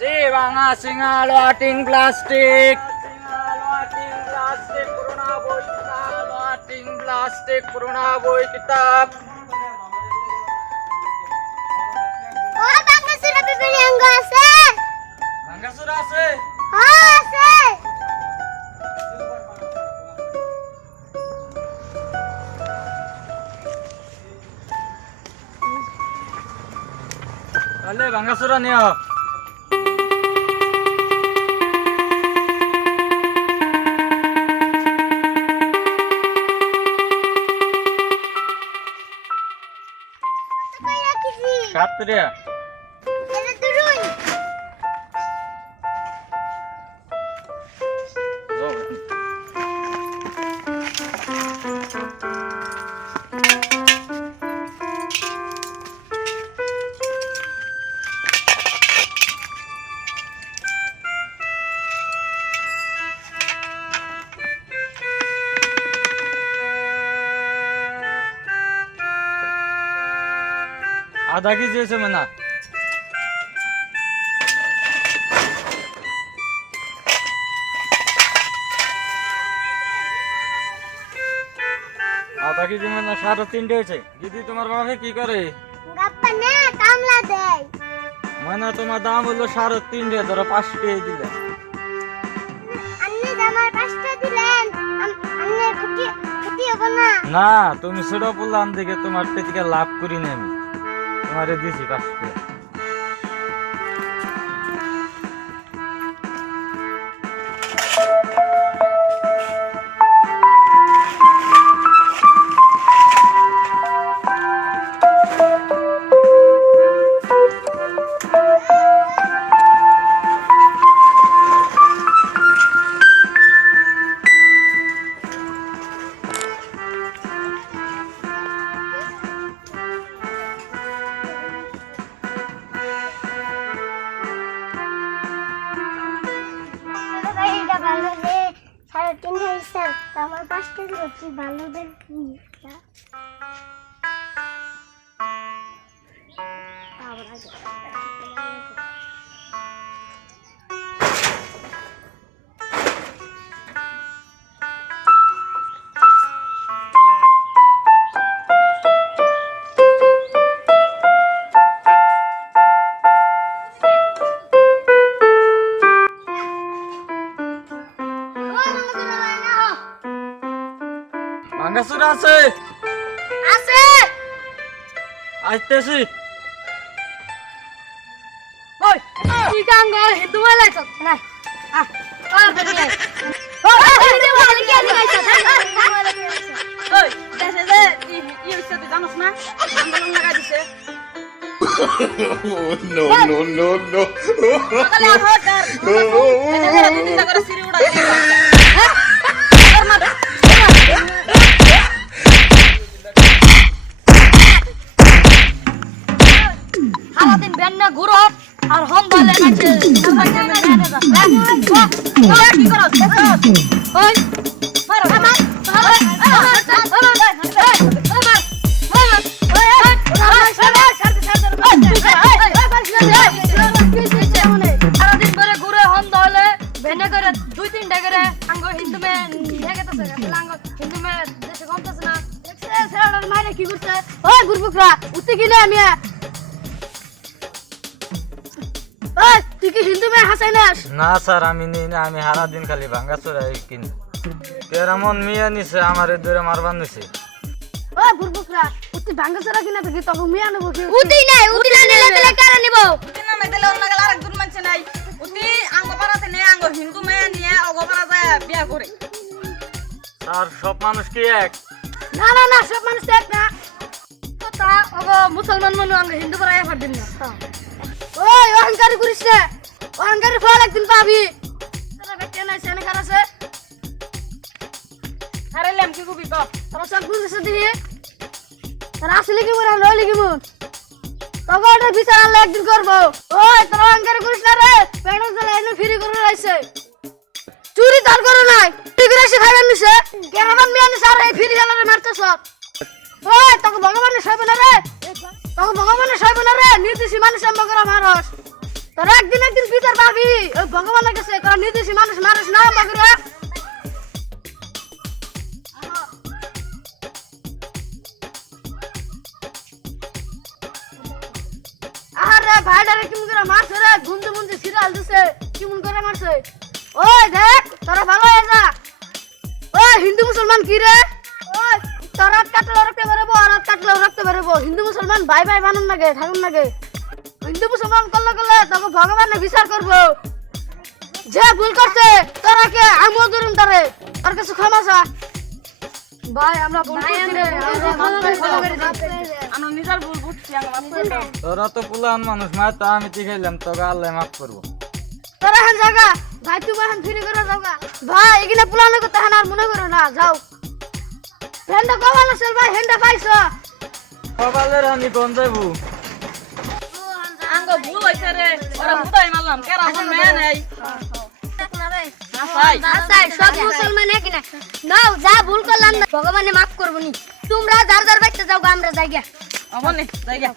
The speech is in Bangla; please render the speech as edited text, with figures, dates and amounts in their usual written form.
Si banga singa loating plastik. Loating plastik puruna boy kitab. Oh, bangga sudah bibili yang ase. Bangga sudah ase. Oh, ase. Dale bangga sudah nih. Satu dia. Ada turun. आधा कीजिए से मना आधा कीजिए मना 3:30 হয়েছে দিদি তোমার বাবা কি করে গাপ্পা না কামলা দেয় মানে তোমার দাম হলো 3:30 ধরো 5 টাকা দিলে আপনি আমার 5 টাকা দিলেন আপনি ক্ষতি হবে না না তুমি ছোট বললাম দেখে তোমার থেকে লাভ করি না আমি তোমারে দিছি 5 টাকা এটা ভালো রে 3.5 হইছে আমার 5 টাকা হচ্ছে ভালো দেন কি ভাঙ্গা সুরা আছে আছে আইতেছি ওই কি কাঙ্গ হিন্দু মালাই তো না ওই বেরিয়ে হিন্দু মালাই কি আছে গাইছ ওই দেশে যে ই হইছে তুই জানোস না আন্দোলন লাগা দিছে no, no, no, no. সকালে আহকার এটা দিদিটা করে সিরি উড়া সারাদিন বেন্না ঘুরো আর হম বলে নাচে কি করো ওই সারাদিন করে ঘুরে হম দলে বেনে করে 2-3 করে আঙ্গ হিন্দু মে দেখেতেছে আঙ্গ হিন্দু মে দেশে কমতেছে না সেরাটার মাইনে কি করছে ওই গুরবুকরা উঠতে গেলে আমি ওই তুই কি হিন্দু মেয়ে হাসাই না না স্যার আমি নেই না আমি সারা দিন খালি ভাঙ্গা চোরা কিনি কেরামন মিয়া নিছে আমারে ধরে মারবার নিছে ওই গুরবুকরা উঠতে ভাঙ্গা চড়া কিনা থেকে তখন মিয়া নেব কি উঠি নাই উঠি না নিলে তাহলে কারা নিব উঠি না মেদলে অন্য গেল আরেকজন মানছে নাই উঠি আঙ্গ পাড়াতে নেই আঙ্গ হিন্দু মেয়ে নিয়ে অগপাড়া যায় বিয়া করে স্যার সব মানুষ কি এক না না না সব মানুষ এক না তো তা ওগো মুসলমান মানুষ আমরা হিন্দু পাড়ায় পারদিন না ওই অহংকার করিস না অহংকার ফল একদিন পাবি তোরা বেটে না সেনে কার আছে হারাইলাম কি কবি ক তোরা সব বুঝছ দিহি তোরা আসলে কি বলে লইলি কি মুখ তবে এটা বিচার আল্লাহ একদিন করবো ওই তোরা অহংকার করিস না রে পেড়ো জলে এনে ফ্রি করে রাইছে চুরি তার করে নাই ঠিক রাইছে খাইবেন নিছে কেরামান মিয়ানি স্যার এই ফ্রি জালারে মারতেছ ওই তোকে ভগবানের সইব না রে তোকে ভগবানের সইব না রে নির্দোষী মানুষ আম্ব করে মারস তোরা একদিন একদিন বিচার পাবি ওই ভগবানের কাছে তোরা নির্দোষী মানুষ মানুষ না বাগুরা আরে ভাইডারে কেমন করে মারছে রে গুন্দে গুন্দে সিরিয়াল দিছে কেমন করে মারছে ওই দেখ তোরা ভালো হয়ে যা ওই হিন্দু মুসলমান কি রে ওই তোরা কাটলে রাখতে পারবো আর কাটলে রাখতে পারবো হিন্দু মুসলমান ভাই ভাই বানুন নাগে থাকুন নাগে হিন্দু মুসলমান করলে করলে তোকে ভগবানের বিচার করবো যে ভুল করছে তোরা কে আমিও ধরুন তারে আর কিছু ক্ষমা চা ভাই আমরা ভুল করছি রে আমরা নিজের ভুল বুঝছি আমরা মাফ করে দাও তোরা তো পুলান মানুষ মায় তো আমি শিখাইলাম তোকে আল্লাহ মাফ করবো তোরা হান জায়গা ভাই তুমি হান ফিরে করে যাওগা ভাই এখানে পুলানো কথা হান আর মনে করো না যাও হেন্ডা কবাল চল ভাই হেন্ডা পাইছো সকালের আমি কোন যাইবো আঙ্গো ভুল হইছে রে ওরা হুদাই মারলাম কেরা কোন মেয়ে নাই আসাই আচ্ছা সব মুসলমান এক না নাও যা ভুল করলাম না ভগবানে মাফ করবনি তোমরা যার যার বাইতে যাও আমরা যাই গিয়া অমনে যাই গা